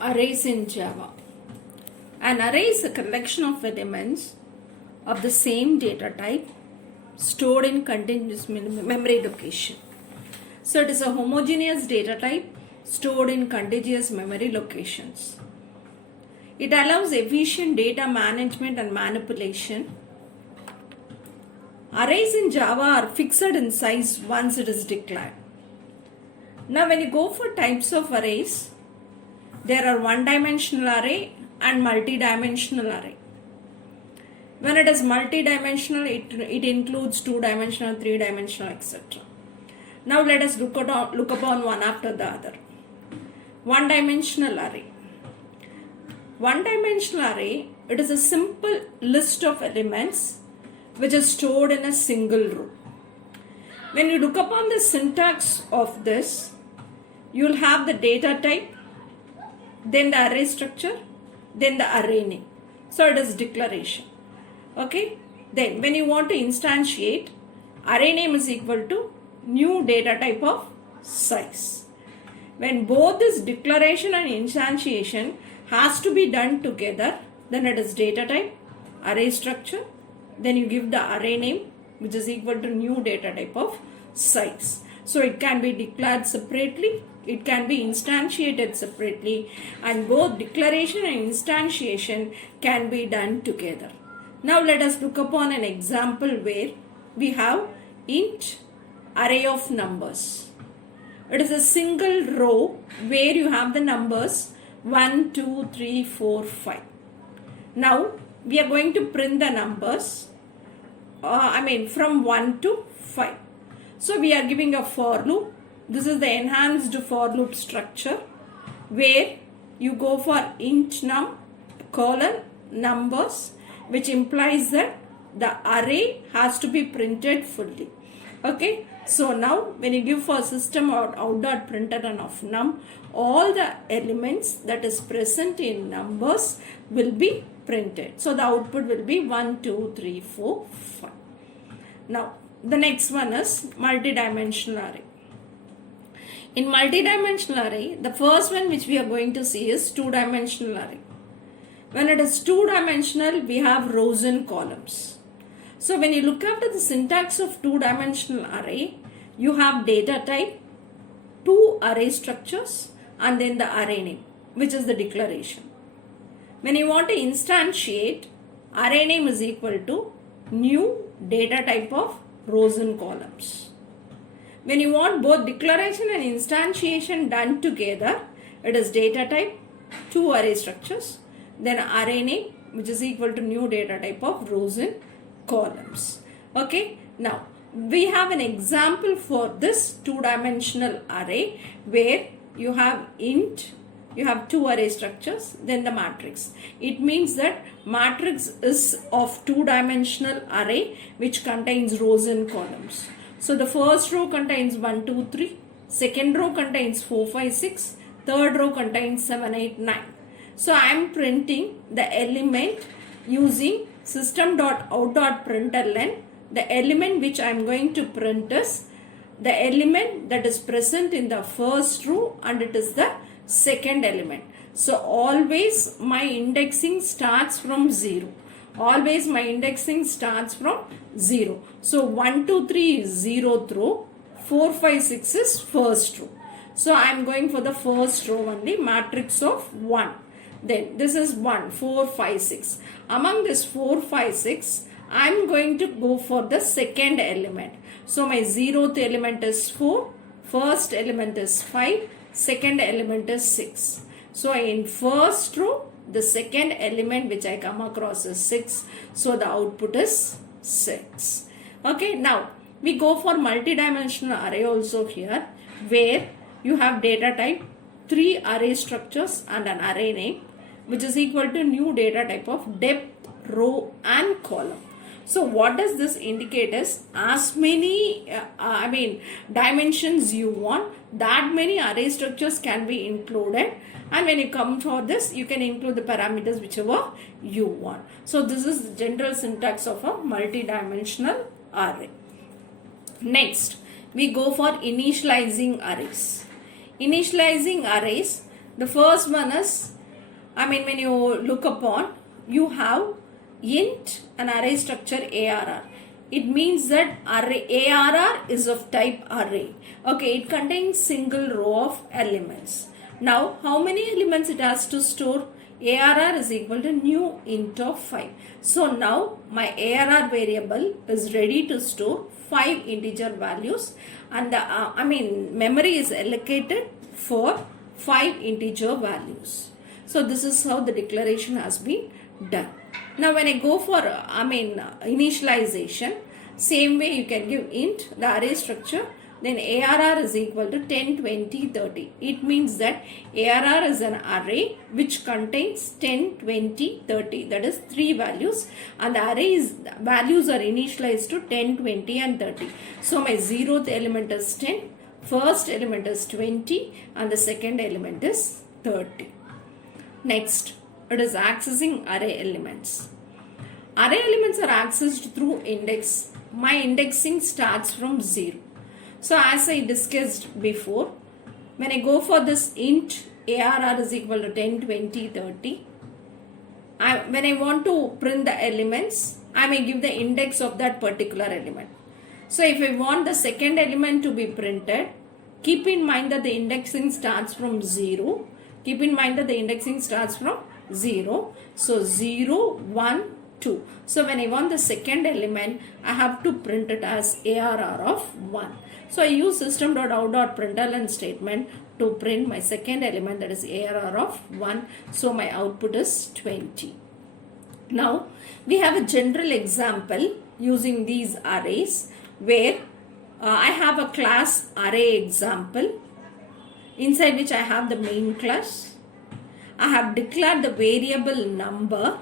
Arrays in Java. An array is a collection of elements of the same data type stored in continuous memory location. So it is a homogeneous data type stored in contiguous memory locations. It allows efficient data management and manipulation. Arrays in Java are fixed in size once it is declared. Now when you go for types of arrays, there are one-dimensional array and multi-dimensional array. When it is multi-dimensional, it includes two-dimensional, three-dimensional, etc. Now let us look upon one after the other. One-dimensional array. One-dimensional array, it is a simple list of elements which is stored in a single row. When you look upon the syntax of this, you will have the data type, then the array structure, then the array name. So it is declaration. Okay. Then when you want to instantiate, array name is equal to new data type of size. When both this declaration and instantiation has to be done together, then it is data type, array structure, then you give the array name which is equal to new data type of size. So it can be declared separately, it can be instantiated separately, and both declaration and instantiation can be done together. Now let us look upon an example where we have int array of numbers. It is a single row where you have the numbers 1, 2, 3, 4, 5. Now we are going to print the numbers from 1 to 5. So we are giving a for loop. This is the enhanced for loop structure where you go for int num colon numbers, which implies that the array has to be printed fully. Okay. So now when you give for system out.println of num, all the elements that is present in numbers will be printed. So the output will be 1, 2, 3, 4, 5. Now the next one is multi-dimensional array. In multi-dimensional array, the first one which we are going to see is two-dimensional array. When it is two-dimensional, we have rows and columns. So when you look after the syntax of two-dimensional array, you have data type, two array structures, and then the array name, which is the declaration. When you want to instantiate, array name is equal to new data type of rows and columns. When you want both declaration and instantiation done together, it is data type, two array structures, then array name, which is equal to new data type of rows and columns. Okay. Now we have an example for this two-dimensional array where you have int, you have two array structures, then the matrix. It means that matrix is of two-dimensional array which contains rows and columns. So the first row contains 1, 2, 3, second row contains 4, 5, 6, third row contains 7, 8, 9. So I am printing the element using system.out.println. The element which I am going to print is the element that is present in the first row and it is the second element. So always my indexing starts from 0. Always my indexing starts from 0. So 1, 2, 3 is 0th row, 4, 5, 6 is first row. So I am going for the first row only, matrix of 1. Then this is 1, 4, 5, 6. Among this 4, 5, 6, I am going to go for the second element. So my 0th element is 4, first element is 5, second element is 6. So in first row, the second element which I come across is 6. So the output is 6. Okay, now we go for multi-dimensional array also here where you have data type, 3 array structures and an array name which is equal to new data type of depth, row and column. So what does this indicate is as many dimensions you want, that many array structures can be included, and when you come for this you can include the parameters whichever you want. So this is the general syntax of a multi-dimensional array. Next we go for initializing arrays. Initializing arrays, The first one is, when you look upon, you have int an array structure ARR. It means that array ARR is of type array. Okay, it contains single row of elements. Now, how many elements it has to store? ARR is equal to new int of 5. So now my ARR variable is ready to store 5 integer values, and the memory is allocated for 5 integer values. So this is how the declaration has been done. Now when I go for initialization, same way you can give int the array structure, then ARR is equal to 10, 20, 30. It means that ARR is an array which contains 10, 20, 30. That is 3 values, and the array's values are initialized to 10, 20 and 30. So my 0th element is 10, first element is 20 and the second element is 30. Next, it is accessing array elements. Array elements are accessed through index. My indexing starts from 0. So as I discussed before, when I go for this int ARR is equal to 10, 20, 30, when I want to print the elements, I may give the index of that particular element. So if I want the second element to be printed, keep in mind that the indexing starts from 0. Keep in mind that the indexing starts from 0. So 0, 1, 2. So when I want the second element, I have to print it as ARR of 1. So I use system.out.println statement to print my second element, that is ARR of 1. So my output is 20. Now we have a general example using these arrays where I have a class array example, inside which I have the main class. I have declared the variable number,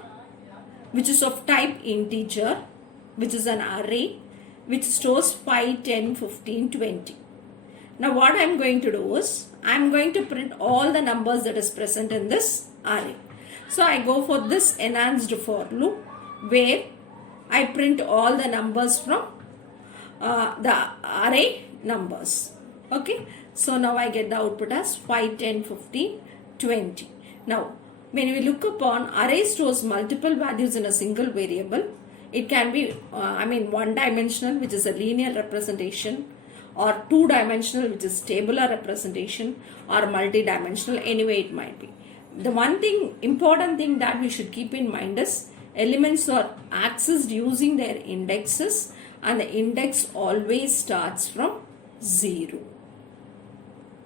which is of type integer, which is an array which stores 5, 10, 15, 20. Now what I am going to do is, I am going to print all the numbers that is present in this array. So I go for this enhanced for loop where I print all the numbers from the array numbers. Okay. So now I get the output as 5, 10, 15, 20. Now when we look upon, array stores multiple values in a single variable. It can be one dimensional, which is a linear representation, or two dimensional, which is tabular representation, or multi-dimensional, anyway it might be. The important thing that we should keep in mind is elements are accessed using their indexes, and the index always starts from 0.